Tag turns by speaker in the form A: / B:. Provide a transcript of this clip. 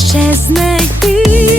A: ще знайти.